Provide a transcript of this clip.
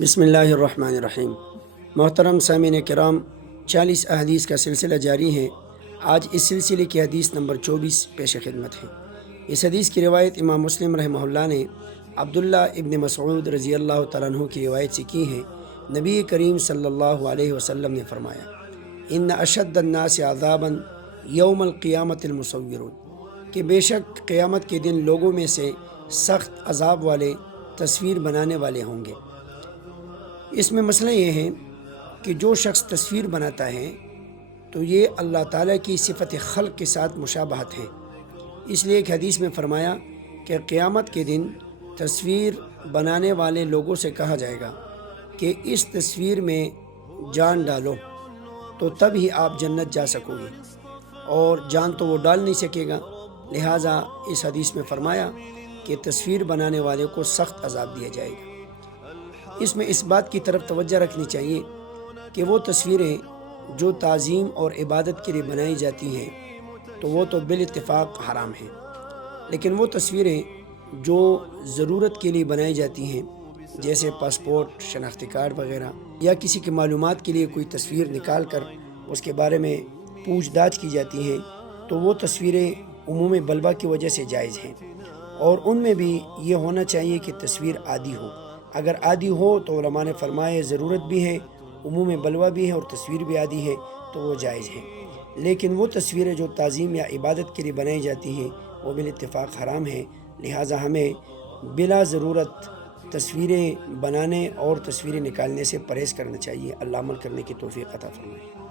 بسم اللہ الرحمن الرحیم۔ محترم سامعین کرام، 40 احادیث کا سلسلہ جاری ہے۔ آج اس سلسلے کی حدیث نمبر 24 پیش خدمت ہے۔ اس حدیث کی روایت امام مسلم رحمہ اللہ نے عبداللہ ابن مسعود رضی اللہ تعالیٰ عنہ کی روایت سے کی ہے۔ نبی کریم صلی اللہ علیہ وسلم نے فرمایا، ان اشد الناس عذابا یوم القیامت المصورون، کہ بے شک قیامت کے دن لوگوں میں سے سخت عذاب والے تصویر بنانے والے ہوں گے۔ اس میں مسئلہ یہ ہے کہ جو شخص تصویر بناتا ہے تو یہ اللہ تعالیٰ کی صفت خلق کے ساتھ مشابہت ہے۔ اس لیے ایک حدیث میں فرمایا کہ قیامت کے دن تصویر بنانے والے لوگوں سے کہا جائے گا کہ اس تصویر میں جان ڈالو تو تب ہی آپ جنت جا سکو گے، اور جان تو وہ ڈال نہیں سکے گا۔ لہٰذا اس حدیث میں فرمایا کہ تصویر بنانے والے کو سخت عذاب دیا جائے گا۔ اس میں اس بات کی طرف توجہ رکھنی چاہیے کہ وہ تصویریں جو تعظیم اور عبادت کے لیے بنائی جاتی ہیں تو وہ تو بالاتفاق حرام ہیں، لیکن وہ تصویریں جو ضرورت کے لیے بنائی جاتی ہیں، جیسے پاسپورٹ، شناختی کارڈ وغیرہ، یا کسی کی معلومات کے لیے کوئی تصویر نکال کر اس کے بارے میں پوچھ گچھ کی جاتی ہیں، تو وہ تصویریں عموم بلوہ کی وجہ سے جائز ہیں، اور ان میں بھی یہ ہونا چاہیے کہ تصویر عادی ہو۔ اگر عادی ہو تو علماء نے فرمائے ضرورت بھی ہے، عموم بلوہ بھی ہے، اور تصویر بھی عادی ہے تو وہ جائز ہے۔ لیکن وہ تصویریں جو تعظیم یا عبادت کے لیے بنائی جاتی ہیں وہ بالاتفاق حرام ہیں۔ لہٰذا ہمیں بلا ضرورت تصویریں بنانے اور تصویریں نکالنے سے پرہیز کرنا چاہیے۔ اللہ عمل کرنے کی توفیق عطا فرمائے۔